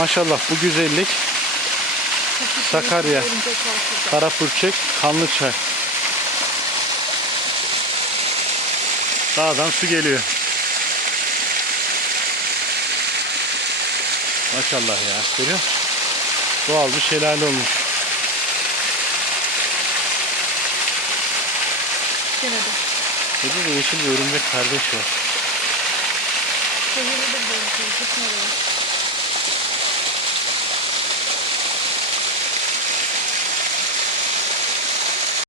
Maşallah bu güzellik. Sakarya, Karapürçek, Kanlıçay. Dağdan su geliyor. Maşallah ya. Görüyor musun? Doğal bir şelale olmuş. Gene de. Burada da yeşil bir örümcek kardeş var. Şehirde de böyle. Gitme oraya.